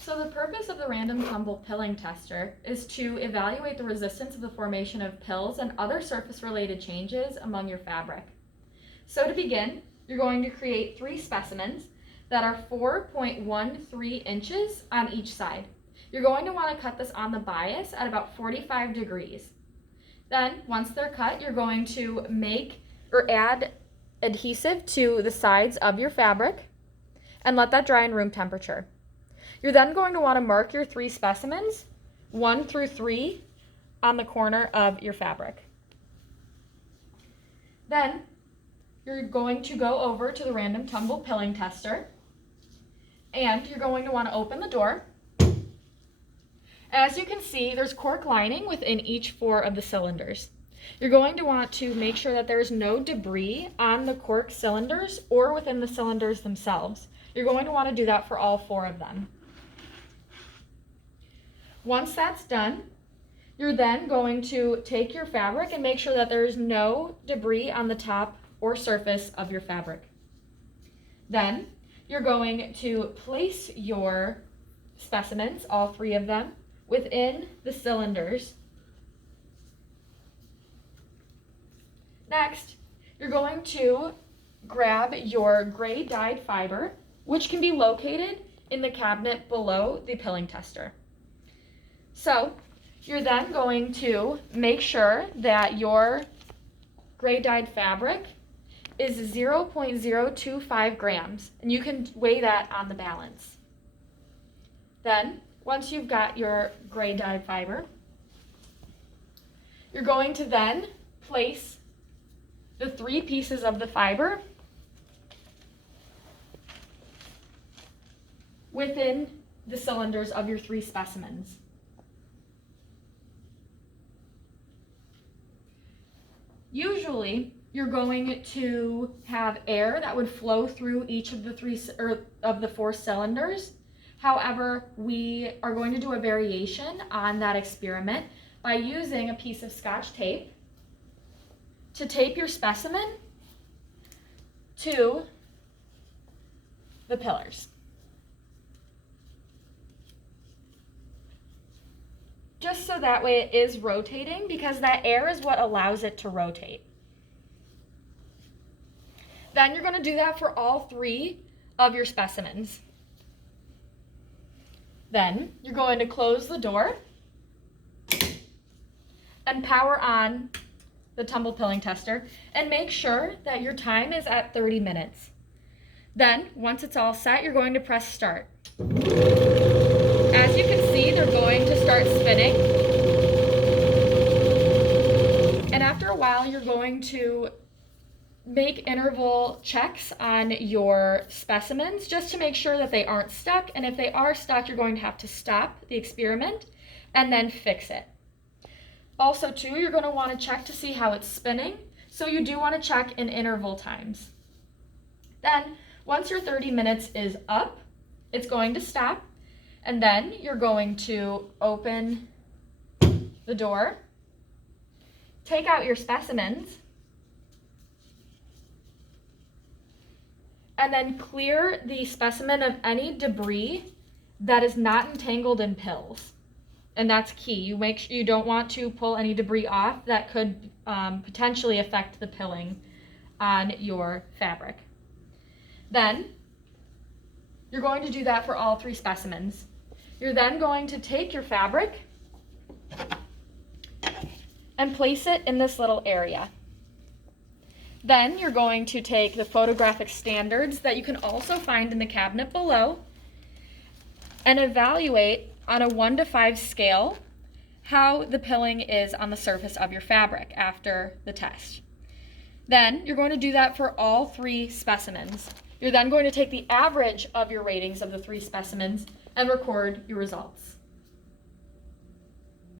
So the purpose of the random tumble pilling tester is to evaluate the resistance of the formation of pills and other surface-related changes among your fabric. So to begin, you're going to create 3 specimens that are 4.13 inches on each side. You're going to want to cut this on the bias at about 45 degrees. Then, once they're cut, you're going to make or add adhesive to the sides of your fabric and let that dry in room temperature. You're then going to want to mark your 3 specimens, 1 through 3, on the corner of your fabric. Then, you're going to go over to the random tumble pilling tester, and you're going to want to open the door. As you can see, there's cork lining within each 4 of the cylinders. You're going to want to make sure that there's no debris on the cork cylinders or within the cylinders themselves. You're going to want to do that for all 4 of them. Once that's done, you're then going to take your fabric and make sure that there's no debris on the top or surface of your fabric. Then you're going to place your specimens, all 3 of them, within the cylinders. Next, you're going to grab your gray dyed fiber, which can be located in the cabinet below the pilling tester. So you're then going to make sure that your gray dyed fabric is 0.025 grams, and you can weigh that on the balance. Then, once you've got your gray dyed fiber, you're going to then place the 3 pieces of the fiber within the cylinders of your 3 specimens. Usually, you're going to have air that would flow through each of the 4 cylinders. However, we are going to do a variation on that experiment by using a piece of Scotch tape to tape your specimen to the pillars. Just so that way it is rotating, because that air is what allows it to rotate. Then you're going to do that for all 3 of your specimens. Then you're going to close the door and power on the tumble pilling tester and make sure that your time is at 30 minutes. Then, once it's all set, you're going to press start. As you can see, they're going to start spinning. And after a while, you're going to make interval checks on your specimens just to make sure that they aren't stuck. And if they are stuck, you're going to have to stop the experiment and then fix it. Also, too, you're going to want to check to see how it's spinning. So you do want to check in interval times. Then, once your 30 minutes is up, it's going to stop. And then you're going to open the door, take out your specimens, and then clear the specimen of any debris that is not entangled in pills. And that's key. You make sure you don't want to pull any debris off that could potentially affect the pilling on your fabric. Then you're going to do that for all 3 specimens. You're then going to take your fabric and place it in this little area. Then you're going to take the photographic standards that you can also find in the cabinet below and evaluate on a 1 to 5 scale how the pilling is on the surface of your fabric after the test. Then you're going to do that for all 3 specimens. You're then going to take the average of your ratings of the 3 specimens and record your results.